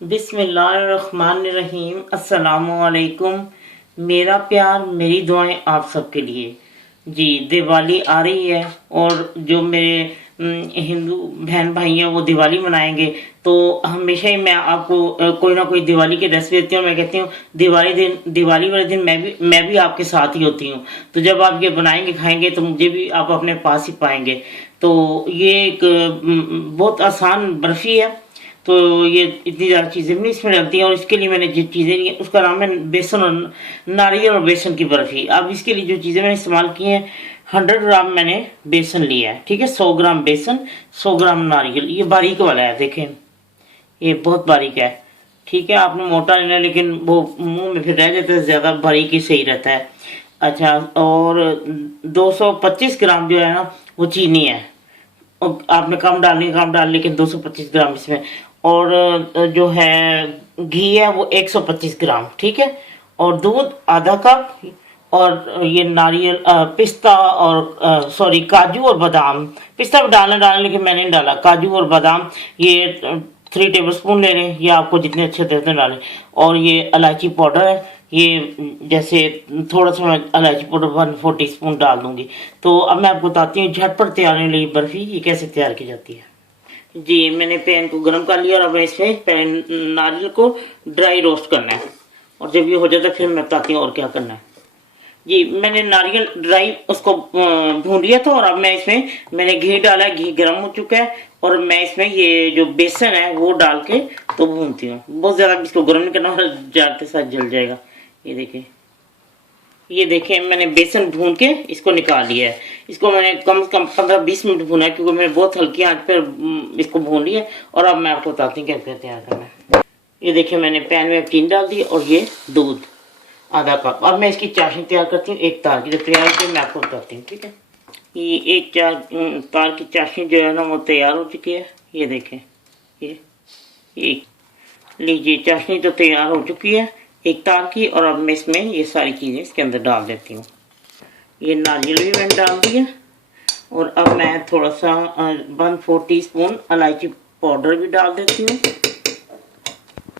बिस्मिल्लाहिर्रहमानिर्रहीम। अस्सलामुअलैकुम। मेरा प्यार मेरी दुआएं आप सबके लिए। जी, दिवाली आ रही है और जो मेरे हिंदू बहन भाई हैं वो दिवाली मनाएंगे। तो हमेशा ही मैं आपको कोई ना कोई दिवाली की रेसिपी देती हूँ। मैं कहती हूँ दिवाली वाले दिन मैं भी आपके साथ ही होती हूँ। तो जब आप ये बनाएंगे खाएंगे तो मुझे भी आप अपने पास ही पाएंगे। तो ये एक बहुत आसान बर्फी है। तो ये इतनी ज़्यादा चीज़ें भी नहीं इसमें डलती हैं और इसके लिए मैंने जो चीज़ें ली हैं उसका नाम है बेसन और नारियल और बेसन की बर्फ़ी। अब इसके लिए जो चीज़ें मैंने इस्तेमाल की हैं, 100 ग्राम मैंने बेसन लिया है, ठीक है, 100 ग्राम बेसन, 100 ग्राम नारियल। ये बारीक वाला है, देखें ये बहुत बारीक है, ठीक है। आपने मोटा लेना है लेकिन वो मुंह में फिर रह जाता है, ज़्यादा बारीक ही सही रहता है। अच्छा, और 225 ग्राम जो है ना वो चीनी है। आपने कम डाल लेकिन 225 ग्राम इसमें। और जो है घी है वो 125 ग्राम, ठीक है। और दूध आधा कप। और ये नारियल पिस्ता और सॉरी काजू और बादाम। पिस्ता भी डालना लेकिन मैंने नहीं डाला। काजू और बादाम ये 3 टेबल स्पून ले लें या आपको जितने अच्छे थे उतने डालें। और ये इलायची पाउडर है, ये जैसे थोड़ा सा मैं इलायची पाउडर 1/4 टीस्पून डाल दूंगी। तो अब मैं आपको बताती हूँ झटपट तैयार होने वाली बर्फी ये कैसे तैयार की जाती है। जी, मैंने पैन को गर्म कर लिया और अब इसमें नारियल को ड्राई रोस्ट करना है। और जब ये हो जाता है फिर मैं बताती हूँ और क्या करना है। जी, मैंने नारियल ड्राई उसको भून लिया था और अब मैंने घी डाला है। घी गर्म हो चुका है और मैं इसमें ये जो बेसन है वो डाल के तो भूनती हूँ। बहुत ज़्यादा इसको गर्म नहीं करना वरना जार के साथ जल जाएगा। ये देखें मैंने बेसन भून के इसको निकाल लिया है। इसको मैंने कम से कम 15-20 मिनट भूना है क्योंकि मैंने बहुत हल्की आंच पर इसको भून लिया है। और अब मैं आपको बताती हूँ कैसे तैयार करना है। ये देखिए मैंने पैन में चीनी डाल दी और ये दूध आधा कप। अब मैं इसकी चाशनी तैयार करती हूँ एक तार की। जब तैयार की मैं आपको बताती हूँ, ठीक है। ये एक तार की चाशनी जो है ना वो तैयार हो चुकी है। ये देखें, ये लीजिए चाशनी तो तैयार हो चुकी है एक तार की। और अब मैं इसमें ये सारी चीज़ें इसके अंदर डाल देती हूँ। ये नारियल भी मैंने डाल दिया और अब मैं थोड़ा सा 1/4 टीस्पून इलायची पाउडर भी डाल देती हूँ।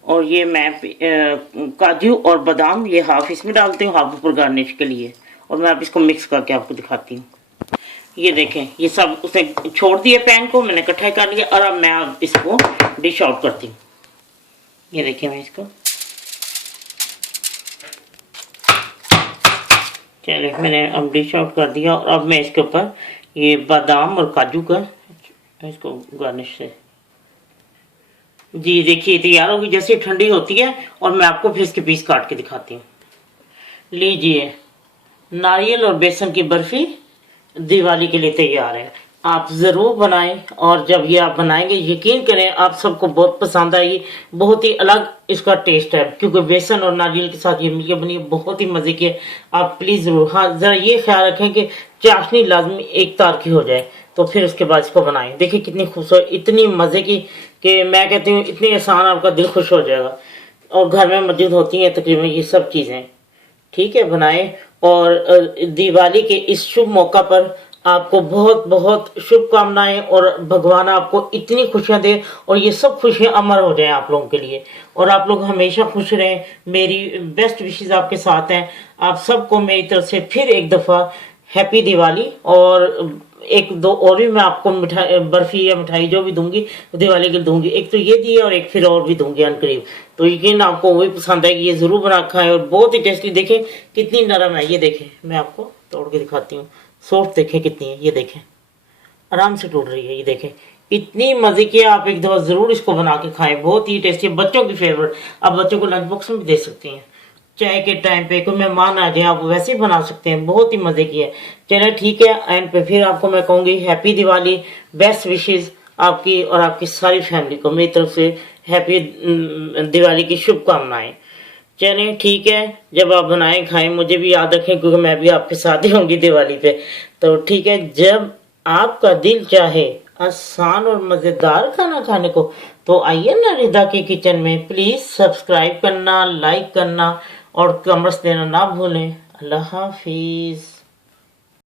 और ये मैं काजू और बादाम ये हाफ इसमें डालती हूँ, हाफ ऊपर गार्निश के लिए। और मैं अब इसको मिक्स करके आपको दिखाती हूँ। ये देखें ये सब उसने छोड़ दिया पैन को, मैंने इकट्ठा कर लिया। और अब मैं अब इसको डिश आउट करती हूँ। ये देखिए मैं इसको चलिए मैंने अब डिश आउट कर दिया। और अब मैं इसके ऊपर ये बादाम और काजू का इसको गार्निश से। जी देखिए तैयार होगी जैसे ठंडी होती है। और मैं आपको फिर इसके पीस काट के दिखाती हूँ। लीजिए नारियल और बेसन की बर्फी दिवाली के लिए तैयार है। आप ज़रूर बनाएं और जब ये आप बनाएंगे यकीन करें आप सबको बहुत पसंद आएगी। बहुत ही अलग इसका टेस्ट है क्योंकि बेसन और नारियल के साथ ये मिलकर बनी है, बहुत ही मज़े की है। आप प्लीज़ ज़रूर, हाँ ज़रा ये ख्याल रखें कि चाशनी लाजमी एक तार की हो जाए तो फिर उसके बाद इसको बनाएं। देखिए कितनी खूबसूरत, इतनी मज़े की कि मैं कहती हूँ इतनी आसान आपका दिल खुश हो जाएगा। और घर में मौजूद होती हैं तकरीबन ये सब चीज़ें, ठीक है, बनाएं। और दिवाली के इस शुभ मौका पर आपको बहुत बहुत शुभकामनाएं और भगवान आपको इतनी खुशियां दे और ये सब खुशियां अमर हो जाएं आप लोगों के लिए। और आप लोग हमेशा खुश रहें। मेरी बेस्ट विशेस आपके साथ हैं। आप सबको मेरी तरफ से फिर एक दफ़ा हैप्पी दिवाली। और एक दो और भी मैं आपको मिठाई, बर्फी या मिठाई जो भी दूंगी दिवाली के दूंगी। एक तो ये दी है और एक फिर और भी दूंगी अनकरीब। तो यकीन आपको वही पसंद आएगी, ये ज़रूर बना खाएं। और बहुत ही टेस्टी, देखें कितनी नरम है। ये देखें मैं आपको तोड़ के दिखाती हूँ। सॉफ्ट देखें कितनी है, ये देखें आराम से टूट रही है। ये देखें इतनी मज़े की, आप एक दफ़ा ज़रूर इसको बना के खाएं। बहुत ही टेस्टी है, बच्चों की फेवरेट। आप बच्चों को लंच बॉक्स में भी दे सकती हैं। चाय के टाइम पे कोई मेहमान आ जाए आप वैसे ही बना सकते हैं। बहुत ही मज़े की है। चलिए ठीक है, एंड पे फिर आपको मैं कहूँगी हैप्पी दिवाली, बेस्ट विशेस आपकी और आपकी सारी फैमिली को मेरी तरफ से हैप्पी दिवाली की शुभकामनाएं। चलें ठीक है, जब आप बनाएं खाएं मुझे भी याद रखें क्योंकि मैं भी आपके साथ ही होंगी दिवाली पे। तो ठीक है, जब आपका दिल चाहे आसान और मज़ेदार खाना खाने को तो आइए ना रिदा के किचन में। प्लीज़ सब्सक्राइब करना, लाइक करना और कमेंट्स देना ना भूलें। अल्लाह हाफिज़।